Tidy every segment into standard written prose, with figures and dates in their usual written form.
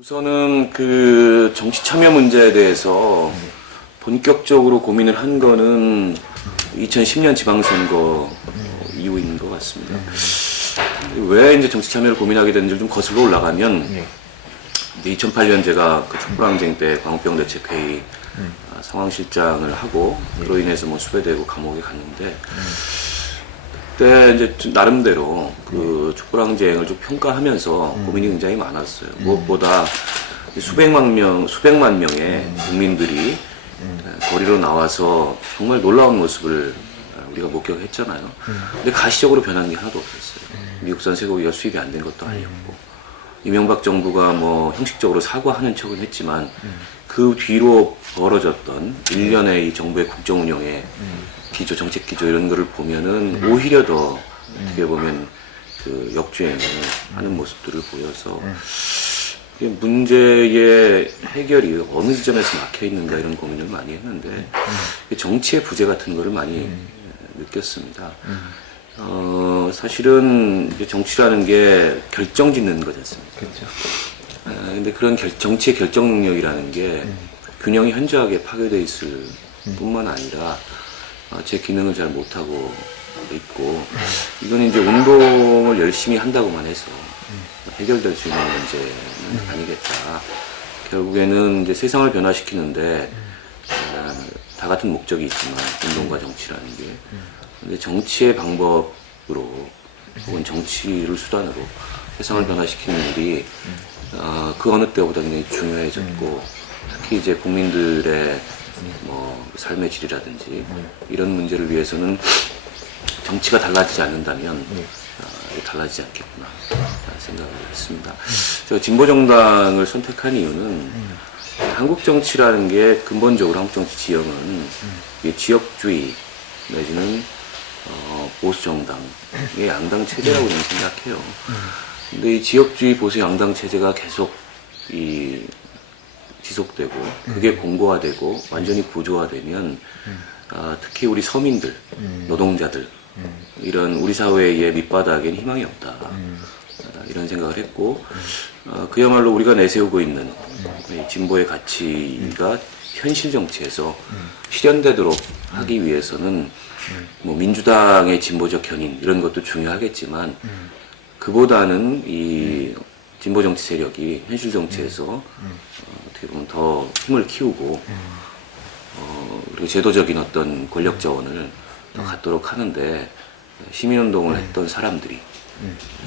우선은 그 정치 참여 문제에 대해서 본격적으로 고민을 한 거는 2010년 지방선거 이후인 것 같습니다. 왜 이제 정치 참여를 고민하게 됐는지 좀 거슬러 올라가면 이제 2008년 제가 그 촛불항쟁 때 광우병대책회의 상황실장을 하고 그로 인해서 뭐 수배되고 감옥에 갔는데 그때 이제 좀 나름대로 그 촛불항쟁을 좀 평가하면서 고민이 굉장히 많았어요. 무엇보다 수백만 명의 국민들이 거리로 나와서 정말 놀라운 모습을 우리가 목격했잖아요. 근데 가시적으로 변한 게 하나도 없었어요. 미국산 쇠고기가 수입이 안 된 것도 아니었고, 이명박 정부가 뭐 형식적으로 사과하는 척은 했지만 그 뒤로 벌어졌던 일련의 이 정부의 국정 운영에 기조, 정책 기조 이런 거를 보면은 오히려 더 어떻게 보면 그 역주행을 하는 모습들을 보여서 이게 문제의 해결이 어느 지점에서 막혀 있는가 이런 고민을 많이 했는데 정치의 부재 같은 거를 많이 느꼈습니다. 사실은 이제 정치라는 게 결정 짓는 거지 않습니까? 그렇죠. 근데 그런 정치의 결정 능력이라는 게 균형이 현저하게 파괴되어 있을 뿐만 아니라 제 기능을 잘 못하고 있고, 이건 이제 운동을 열심히 한다고만 해서 해결될 수 있는 문제는 아니겠다. 결국에는 이제 세상을 변화시키는데 다 같은 목적이 있지만 운동과 정치라는 게, 근데 정치의 방법으로 혹은 정치를 수단으로 세상을 변화시키는 일이 그 어느 때보다 굉장히 중요해졌고, 특히 이제 국민들의 뭐 삶의 질이라든지 이런 문제를 위해서는 정치가 달라지지 않는다면 달라지지 않겠구나 생각을 했습니다. 제가 진보정당을 선택한 이유는 한국 정치라는 게 근본적으로 한국 정치 지형은 지역주의 내지는 보수 정당의 양당 체제라고 저는 생각해요. 근데 이 지역주의 보수 양당 체제가 계속 지속되고 그게 공고화되고 완전히 구조화되면 특히 우리 서민들, 노동자들 이런 우리 사회의 밑바닥엔 희망이 없다 이런 생각을 했고, 그야말로 우리가 내세우고 있는 진보의 가치가 현실 정치에서 실현되도록 하기 위해서는 뭐 민주당의 진보적 견인 이런 것도 중요하겠지만 그보다는 이 진보 정치 세력이 현실 정치에서 어떻게 보면 더 힘을 키우고 그리고 제도적인 어떤 권력 자원을 더 갖도록 하는데 시민운동을 했던 사람들이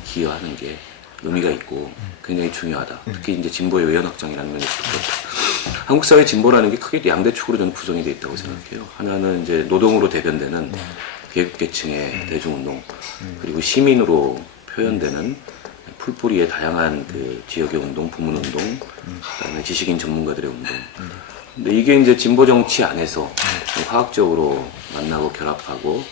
기여하는 게 의미가 있고 굉장히 중요하다. 특히 이제 진보의 외연 확장이라는 면에서 그렇다. 한국 사회 진보라는 게 크게 양대축으로 저는 구성이 되어 있다고 생각해요. 하나는 이제 노동으로 대변되는 계급계층의 대중운동, 그리고 시민으로 표현되는 풀뿌리의 다양한 그 지역의 운동, 부문운동, 그다음에 지식인 전문가들의 운동. 근데 이게 이제 진보 정치 안에서 화학적으로 만나고 결합하고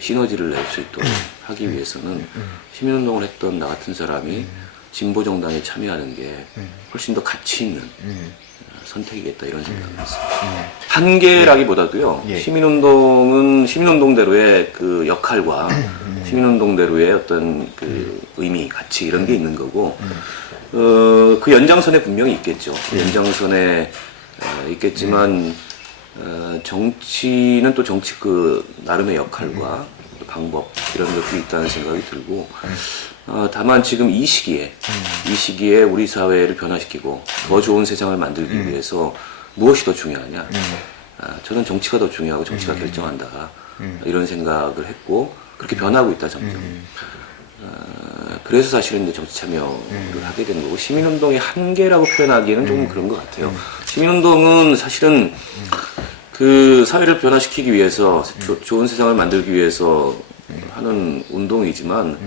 시너지를 낼 수 있도록 하기 위해서는 시민운동을 했던 나 같은 사람이 진보 정당에 참여하는 게 훨씬 더 가치 있는 선택이겠다 이런 생각을 했습니다. 한계라기보다도요. 시민운동은 시민운동대로의 그 역할과 시민운동대로의 어떤 그 의미, 가치 이런 게 있는 거고, 그 연장선에 분명히 있겠죠. 그 연장선에 있겠지만 정치는 또 정치 그 나름의 역할과 또 방법 이런 것들이 있다는 생각이 들고, 다만 지금 이 시기에 우리 사회를 변화시키고 더 좋은 세상을 만들기 위해서 무엇이 더 중요하냐? 저는 정치가 더 중요하고 정치가 결정한다 이런 생각을 했고, 그렇게 변하고 있다 점점. 그래서 사실은 이제 정치 참여를 하게 된 거고, 시민운동의 한계라고 표현하기에는 조금 그런 것 같아요. 시민운동은 사실은 그 사회를 변화시키기 위해서 좋은 세상을 만들기 위해서 하는 운동이지만,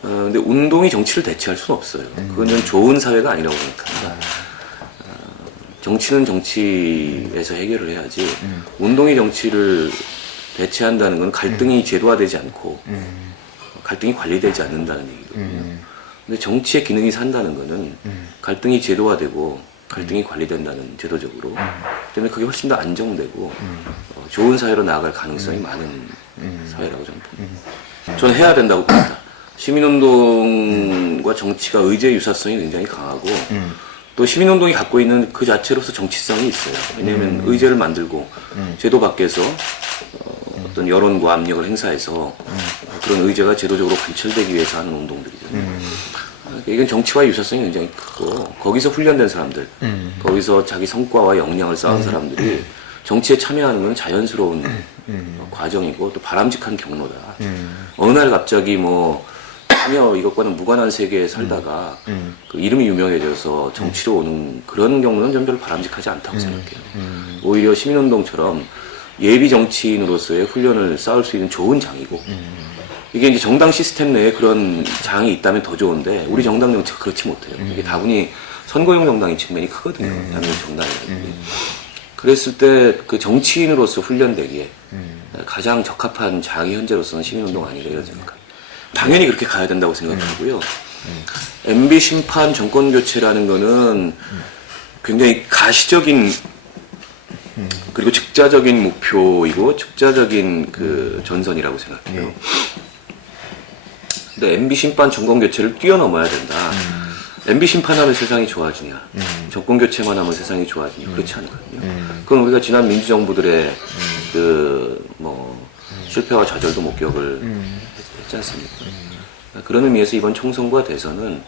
근데 운동이 정치를 대체할 수는 없어요. 그건 좀 좋은 사회가 아니라고 생각합니다. 정치는 정치에서 해결을 해야지, 운동이 정치를 대체한다는 건 갈등이 제도화되지 않고 갈등이 관리되지 않는다는 얘기거든요. 근데 정치의 기능이 산다는 거는 갈등이 제도화되고 갈등이 관리된다는 제도적으로 때문에 그게 훨씬 더 안정되고 좋은 사회로 나아갈 가능성이 많은 사회라고 저는 봅니다. 저는 해야 된다고 봅니다. 시민운동과 정치가 의제 유사성이 굉장히 강하고 또 시민운동이 갖고 있는 그 자체로서 정치성이 있어요. 왜냐하면 의제를 만들고 제도 밖에서 어떤 여론과 압력을 행사해서 그런 의제가 제도적으로 관철되기 위해서 하는 운동들이잖아요. 이건 정치와의 유사성이 굉장히 크고 거기서 훈련된 사람들, 거기서 자기 성과와 역량을 쌓은 사람들이 정치에 참여하는 건 자연스러운 과정이고 또 바람직한 경로다. 어느 날 갑자기 뭐 전혀 이것과는 무관한 세계에 살다가 그 이름이 유명해져서 정치로 오는 그런 경우는 전 별로 바람직하지 않다고 생각해요. 오히려 시민운동처럼 예비 정치인으로서의 훈련을 쌓을 수 있는 좋은 장이고 이게 이제 정당 시스템 내에 그런 장이 있다면 더 좋은데 우리 정당 정치가 그렇지 못해요. 이게 다분히 선거용 정당인 측면이 크거든요. 대한민국 정당이. 그랬을 때 그 정치인으로서 훈련되기에 가장 적합한 장이 현재로서는 시민운동 아니라 이런 생각합니다. 당연히 그렇게 가야 된다고 생각하고요. MB 심판 정권 교체라는 거는 굉장히 가시적인 그리고 즉자적인 목표이고 즉자적인 그 전선이라고 생각해요. 근데 MB 심판 정권 교체를 뛰어넘어야 된다. MB 심판하면 세상이 좋아지냐, 정권 교체만 하면 세상이 좋아지냐, 그렇지 않거든요. 그건 우리가 지난 민주정부들의 그 뭐 실패와 좌절도 목격을 했지 않습니까? 그런 의미에서 이번 총선과 대선은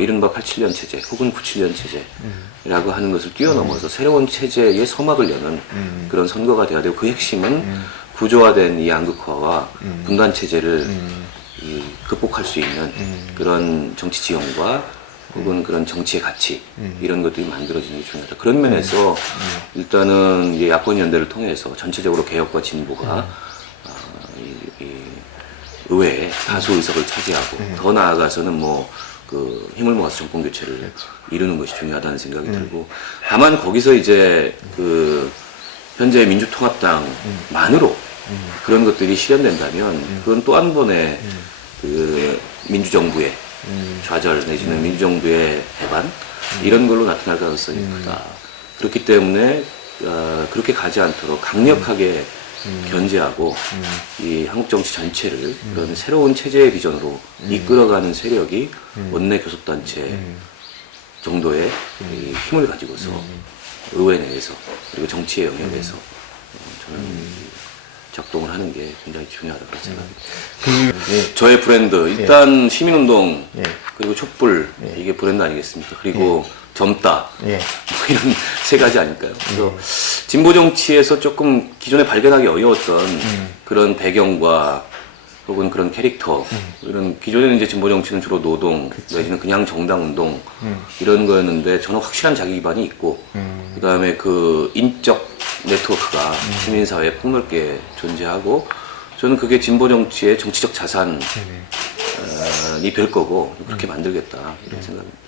이른바 87년 체제 혹은 97년 체제라고 하는 것을 뛰어넘어서 새로운 체제의 서막을 여는 그런 선거가 되어야 되고 그 핵심은 구조화된 이 양극화와 분단 체제를 극복할 수 있는 그런 정치 지형과 혹은 그런 정치의 가치 이런 것들이 만들어지는 게 중요하다. 그런 면에서 일단은 이제 야권 연대를 통해서 전체적으로 개혁과 진보가 이 의회에 다수 의석을 차지하고 더 나아가서는 뭐 그 힘을 모아서 정권 교체를 이루는 것이 중요하다는 생각이 들고 다만 거기서 이제 그 현재 민주통합당만으로 그런 것들이 실현된다면 그건 또 한 번의 그 민주정부의 좌절 내지는 민주정부의 해반 이런 걸로 나타날 가능성이 크다. 그렇기 때문에 그렇게 가지 않도록 강력하게 견제하고 이 한국 정치 전체를 그런 새로운 체제의 비전으로 이끌어가는 세력이 원내 교섭단체 정도의 이 힘을 가지고서 의회 내에서 그리고 정치의 영역에서 저는 작동을 하는 게 굉장히 중요하다고 생각합니다. 저의 브랜드 일단 시민운동 그리고 촛불 이게 브랜드 아니겠습니까? 그리고 젊다 뭐 이런 세 가지 아닐까요? 그래서 진보 정치에서 조금 기존에 발견하기 어려웠던 그런 배경과 혹은 그런 캐릭터 이런 기존에는 이제 진보 정치는 주로 노동 내지는 그냥 정당 운동 이런 거였는데 저는 확실한 자기 기반이 있고 그다음에 그 인적 네트워크가 시민사회에 폭넓게 존재하고 저는 그게 진보 정치의 정치적 자산이 될 거고 그렇게 만들겠다 이런 생각입니다.